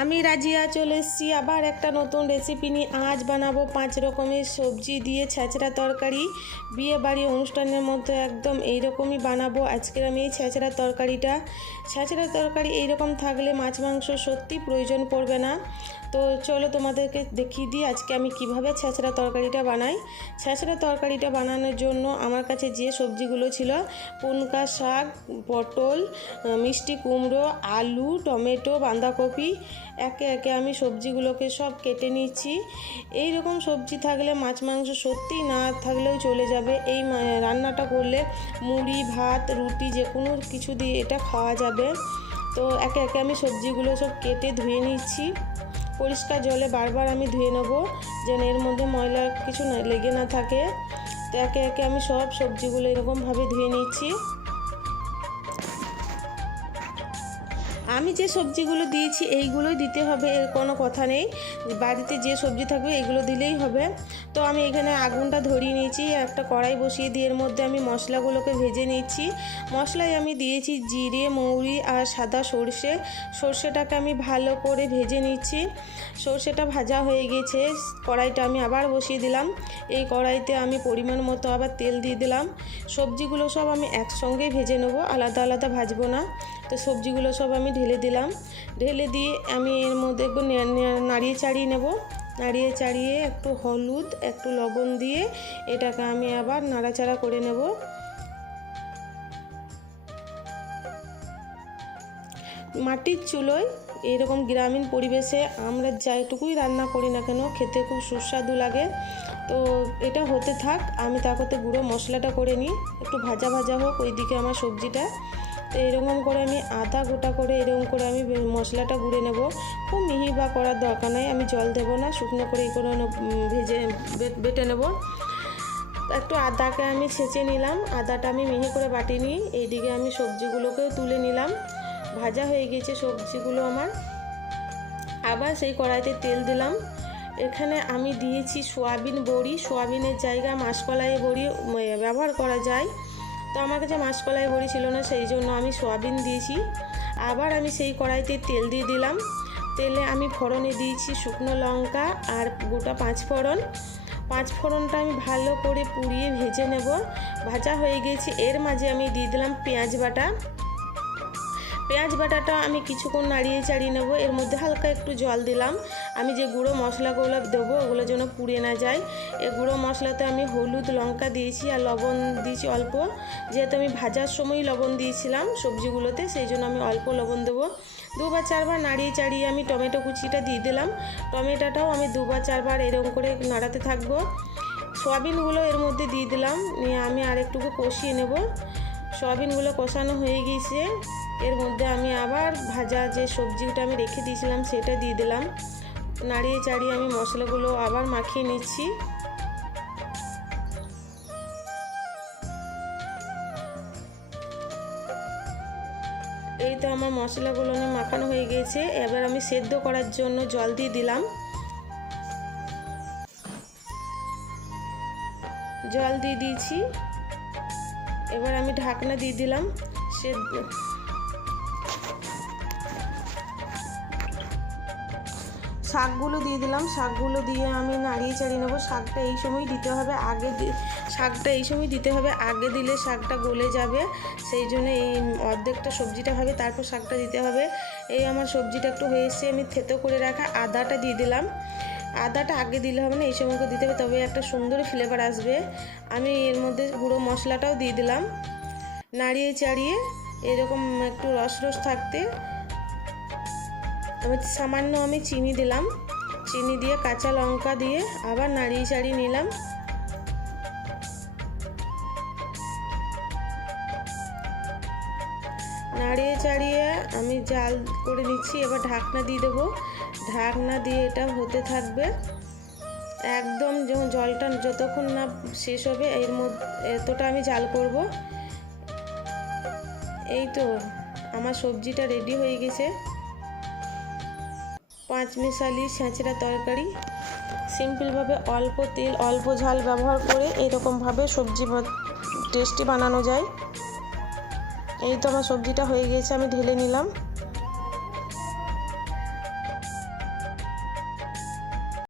আমি রাজিয়া চলে এসেছি আবার একটা নতুন রেসিপি নিয়ে। আজ বানাবো 5 রকমের সবজি দিয়ে ছেঁচড়া তরকারি। বিয়ে বাড়ি অনুষ্ঠানের মধ্যে একদম এইরকমই বানাবো আজকের আমি এই ছেঁচড়া তরকারিটা। ছেঁচড়া তরকারি এইরকম থাকলে মাছ মাংস সত্যি প্রয়োজন পড়বে না। তো চলো তোমাদেরকে দেখিয়ে দিই আজকে আমি কিভাবে ছেঁচড়া তরকারিটা বানাই। ছেঁচড়া তরকারিটা বানানোর জন্য আমার কাছে যে সবজিগুলো ছিল, পুনকা শাক, পটল, মিষ্টি কুমড়ো, আলু, টমেটো, বাঁধাকপি, একে একে আমি সবজিগুলোকে সব কেটে নিচ্ছি। এই রকম সবজি থাকলে মাছ মাংস সত্যি না থাকলেও চলে যাবে। এই রান্নাটা করলে মুড়ি, ভাত, রুটি যে কোনো কিছু দিয়ে এটা খাওয়া যাবে। তো একে একে আমি সবজিগুলো সব কেটে ধুয়ে নিচ্ছি। পরিষ্কার জলে বারবার আমি ধুয়ে নেব যেন এর মধ্যে ময়লা কিছু লেগে না থাকে। তো একে একে আমি সব সবজিগুলো এরকমভাবে ধুয়ে নিচ্ছি। আমি যে সবজিগুলো দিয়েছি এইগুলোই দিতে হবে, এর কোনো কথা নেই। বাড়িতে যে সবজি থাকবে এগুলো দিলেই হবে। তো আমি এখানে আগুনটা ধরিয়ে নিয়েছি, একটা কড়াই বসিয়ে দিয়ে এর মধ্যে আমি মশলাগুলোকে ভেজে নিচ্ছি। মশলায় আমি দিয়েছি জিরে, মৌরি আর সাদা সর্ষে। সর্ষেটাকে আমি ভালো করে ভেজে নিচ্ছি। সর্ষেটা ভাজা হয়ে গেছে, কড়াইটা আমি আবার বসিয়ে দিলাম। এই কড়াইতে আমি পরিমাণ মতো আবার তেল দিয়ে দিলাম। সবজিগুলো সব আমি একসঙ্গেই ভেজে নেবো, আলাদা আলাদা ভাজবো না। তো সবজিগুলো সব আমি ঢেলে দিলাম। ঢেলে দিয়ে আমি এর মধ্যে একটু নাড়িয়ে চাড়িয়ে নেব। নাড়িয়ে চাড়িয়ে একটু হলুদ, একটু লবণ দিয়ে এটাকে আমি আবার নাড়াচাড়া করে নেব। মাটির চুলোয় এরকম গ্রামীণ পরিবেশে আমরা যেটুকুই রান্না করি না কেন খেতে খুব সুস্বাদু লাগে। তো এটা হতে থাক, আমি তার করতে গুঁড়ো মশলাটা করে নিই। একটু ভাজা ভাজা হোক ওইদিকে আমার সবজিটা। তো এরকম করে আমি আধা গোটা করে এরকম করে আমি মশলাটা গুঁড়ে নেব। খুব মিহি বা করার দরকার নাই, আমি জল দেব না, শুকনো করে এই করে ভেজে বেটে নেব। একটু আদাকে আমি ছেঁচে নিলাম, আদাটা আমি মিহি করে বাটি নিই। এইদিকে আমি সবজিগুলোকেও তুলে নিলাম। ভাজা হয়ে গেছে সবজিগুলো আমার। আবার সেই কড়াইতে তেল দিলাম। এখানে আমি দিয়েছি সোয়াবিন বড়ি। সোয়াবিনের জায়গায় মাসকলাই বড়ি ব্যবহার করা যায়। তো আমার কাছে মাসকলাই বড়ি ছিল না, সেই জন্য আমি সোয়াবিন দিয়েছি। আবার আমি সেই কড়াইতে তেল দিয়ে দিলাম। তেলে আমি ফোড়নে দিয়েছি শুকনো লঙ্কা আর গোটা 5 ফোড়ন। 5 ফোড়নটা আমি ভালো করে পুড়িয়ে ভেজে নেব। ভাজা হয়ে গেছে, এর মাঝে আমি দিয়ে দিলাম পেঁয়াজ বাটা। পেঁয়াজ বাটাটা আমি কিছুক্ষণ নাড়িয়ে চাড়িয়ে নেব। এর মধ্যে হালকা একটু জল দিলাম। আমি যে গুঁড়ো মশলাগুলো দেবো ওগুলো যেন পুড়ে না যায়। এই গুঁড়ো মশলাতে আমি হলুদ, লঙ্কা দিয়েছি আর লবণ দিয়েছি অল্প। যেহেতু আমি ভাজার সময় লবণ দিয়েছিলাম সবজিগুলোতে, সেই জন্য আমি অল্প লবণ দেবো। 2 বা 4 বার নাড়িয়ে চাড়িয়ে আমি টমেটো কুচিটা দিয়ে দিলাম। টমেটোটাও আমি 2 বা 4 বার এরকম করে নাড়াতে থাকবো। সয়াবিনগুলো এর মধ্যে দিয়ে দিলাম, নিয়ে আমি আরেকটুকু কষিয়ে নেব। সয়াবিনগুলো কষানো হয়ে গিয়েছে, এর মধ্যে আমি আবার ভাজা যে সবজিটা আমি রেখে দিয়েছিলাম সেটা দিয়ে দিলাম। নাড়িয়ে চাড়িয়ে আমি মশলাগুলো আবার মাখিয়ে নিচ্ছি। এই তো আমার মশলাগুলো মাখানো হয়ে গেছে। এবার আমি সেদ্ধ করার জন্য জল দিয়ে দিলাম। জল দিয়ে দিয়েছি, এবার আমি ঢাকনা দিয়ে দিলাম। শাকগুলো দিয়ে দিলাম। শাকগুলো দিয়ে আমি নাড়িয়ে চাড়িয়ে নেবো। শাকটা এই সময় দিতে হবে, আগে দিলে শাকটা গলে যাবে। সেই জন্য এই অর্ধেকটা সবজিটা হবে, তারপর শাকটা দিতে হবে। এই আমার সবজিটা একটু হয়ে এসে আমি থেতো করে রাখা আদাটা দিয়ে দিলাম। আদাটা আগে দিলে হবে না, এই সময় দিতে হবে, তবে একটা সুন্দর ফ্লেভার আসবে। আমি এর মধ্যে গুঁড়ো মশলাটাও দিয়ে দিলাম। নাড়িয়ে চাড়িয়ে এরকম একটু রস রস থাকতে সামান্য আমি চিনি দিলাম। চিনি দিয়ে কাঁচা লঙ্কা দিয়ে আবার নাড়িয়ে চাড়িয়ে নিলাম। নাড়িয়ে চাড়িয়ে আমি জাল করে নিচ্ছি। এবার ঢাকনা দিয়ে দেবো। ঢাকনা দিয়ে এটা হতে থাকবে একদম যখন জলটা যতক্ষণ না শেষ হবে, এর মধ্যে এতটা আমি জাল করব। এই তো আমার সবজিটা রেডি হয়ে গেছে। 5 মিশালি ছেঁচড়া তরকারি সিম্পলভাবে অল্প তেল অল্প ঝাল ব্যবহার করে এরকমভাবে সবজি টেস্টি বানানো যায়। এই তো আমার সবজিটা হয়ে গেছে, আমি ঢেলে নিলাম।